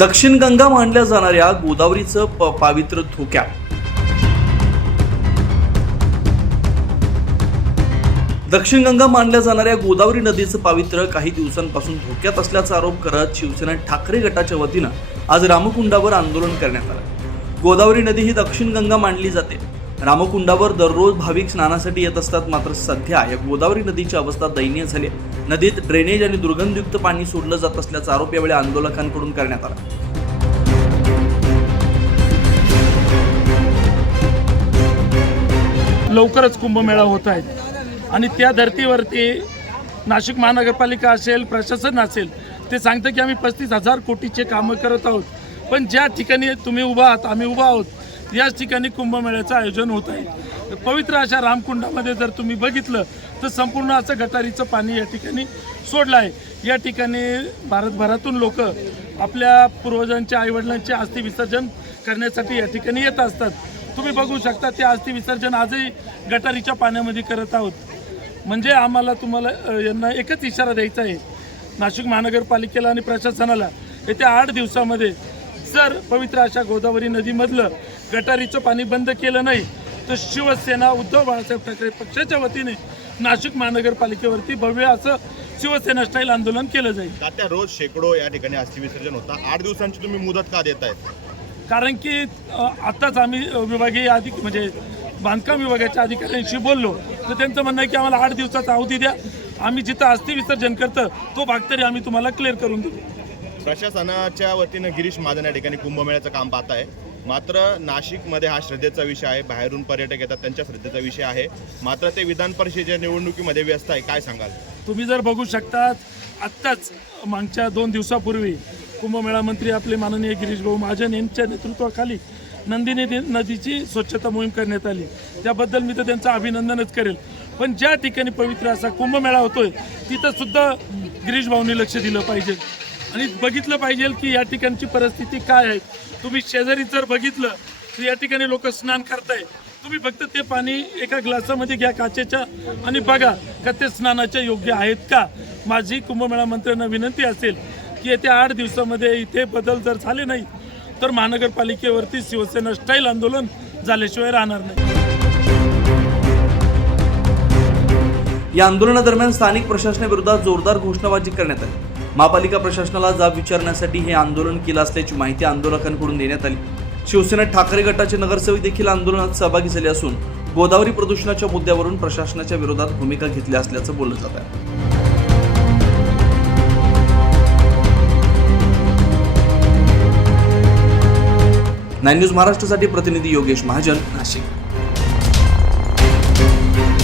दक्षिण गंगा मानल्या जाणाऱ्या गोदावरीचं पावित्र्य धोक्यात. दक्षिण गंगा मानल्या जाणाऱ्या गोदावरी नदीचं पावित्र्य काही दिवसांपासून धोक्यात असल्याचा आरोप करत शिवसेना ठाकरे गटाच्या वतीनं आज रामकुंडावर आंदोलन करण्यात आलं. गोदावरी नदी ही दक्षिण गंगा मानली जाते. रामकुंडावर दररोज भाविक स्नानासाठी येत असतात. मात्र सध्या या गोदावरी नदीची अवस्था दयनीय झाली. नदीत ड्रेनेज आणि दुर्गंधयुक्त पाणी सोडलं जात असल्याचा आरोप यावेळी आंदोलकांकडून करण्यात आला. लवकरच कुंभमेळा होत आहे आणि त्या धर्तीवरती नाशिक महानगरपालिका असेल, प्रशासन असेल, ते सांगतं की आम्ही 35,000 कोटीचे कामं करत आहोत. पण ज्या ठिकाणी तुम्ही उभा आहात, आम्ही उभा आहोत, याच ठिकाणी कुंभमेळ्याचं आयोजन होत आहे. पवित्र अशा रामकुंडामध्ये जर तुम्ही बघितलं तर संपूर्ण असं गटारीचं पाणी या ठिकाणी सोडलं आहे. या ठिकाणी भारतभरातून लोक आपल्या पूर्वजांच्या आईवडिलांचे अस्थि विसर्जन करण्यासाठी या ठिकाणी येत असतात. तुम्ही बघू शकता ते अस्थि विसर्जन आजही गटारीच्या पाण्यामध्ये करत आहोत. म्हणजे आम्हाला यांना एकच इशारा द्यायचा आहे, नाशिक महानगरपालिकेला आणि प्रशासनाला, येत्या 8 दिवसामध्ये जर पवित्र अशा गोदावरी नदीमधलं गटारीचं पाणी बंद केलं नाही तर शिवसेना उद्धव बाळासाहेब ठाकरे पक्षाच्या वतीने नाशिक महानगरपालिकेवरती भव्य असं शिवसेना स्टाईल आंदोलन केलं जाईल. त्या रोज शेकडो या ठिकाणी अस्थि विसर्जन होता. 8 दिवसांची तुम्ही मुदत का देताय? कारण की आत्ताच आम्ही विभागीय म्हणजे बांधकाम विभागाच्या अधिकाऱ्यांशी बोललो तर त्यांचं म्हणणं आहे की आम्हाला 8 दिवसाचा अवधी द्या, आम्ही जिथं अस्थि विसर्जन करतं तो भाग तरी आम्ही तुम्हाला क्लिअर करून देऊ. प्रशासनाच्या वतीनं गिरीश महाजन या ठिकाणी कुंभमेळ्याचं काम पाहत आहे. मात्र नाशिकमध्ये हा श्रद्धेचा विषय आहे, बाहेरून पर्यटक येतात त्यांच्या श्रद्धेचा विषय आहे. मात्र ते विधान परिषदेच्या निवडणुकीमध्ये व्यस्त आहे. काय सांगाल? तुम्ही जर बघू शकता, आत्ताच मागच्या 2 दिवसापूर्वी कुंभमेळा मंत्री आपले माननीय गिरीश भाऊ महाजन यांच्या नेतृत्वाखाली नंदिनी नदीची स्वच्छता मोहीम करण्यात आली. त्याबद्दल मी तर त्यांचं अभिनंदनच करेल. पण ज्या ठिकाणी पवित्र असा कुंभमेळा होतोय तिथं सुद्धा गिरीश भाऊंनी लक्ष दिलं पाहिजे आणि बघितलं पाहिजे की या ठिकाणची परिस्थिती काय आहे. तुम्ही शेजारी जर बघितलं तर या ठिकाणी लोक स्नान करताय. तुम्ही फक्त ते पाणी एका ग्लासामध्ये घ्या काचेच्या आणि बघा का ते स्नानाच्या योग्य आहेत का. माझी कुंभमेळा मंत्र्यांना विनंती असेल की येत्या 8 दिवसामध्ये इथे बदल जर झाले नाही तर महानगरपालिकेवरती शिवसेना स्टाईल आंदोलन झाल्याशिवाय राहणार नाही. या आंदोलनादरम्यान स्थानिक प्रशासनाविरोधात जोरदार घोषणाबाजी करण्यात आली. महापालिका प्रशासनाला जाब विचारण्यासाठी हे आंदोलन केलं असल्याची माहिती आंदोलकांकडून देण्यात आली. शिवसेना ठाकरे गटाचे नगरसेवक देखील आंदोलनात सहभागी झाले असून गोदावरी प्रदूषणाच्या मुद्द्यावरून प्रशासनाच्या विरोधात भूमिका घेतली असल्याचं बोललं जात आहे. 9 न्यूज महाराष्ट्रासाठी प्रतिनिधी योगेश महाजन, नाशिक.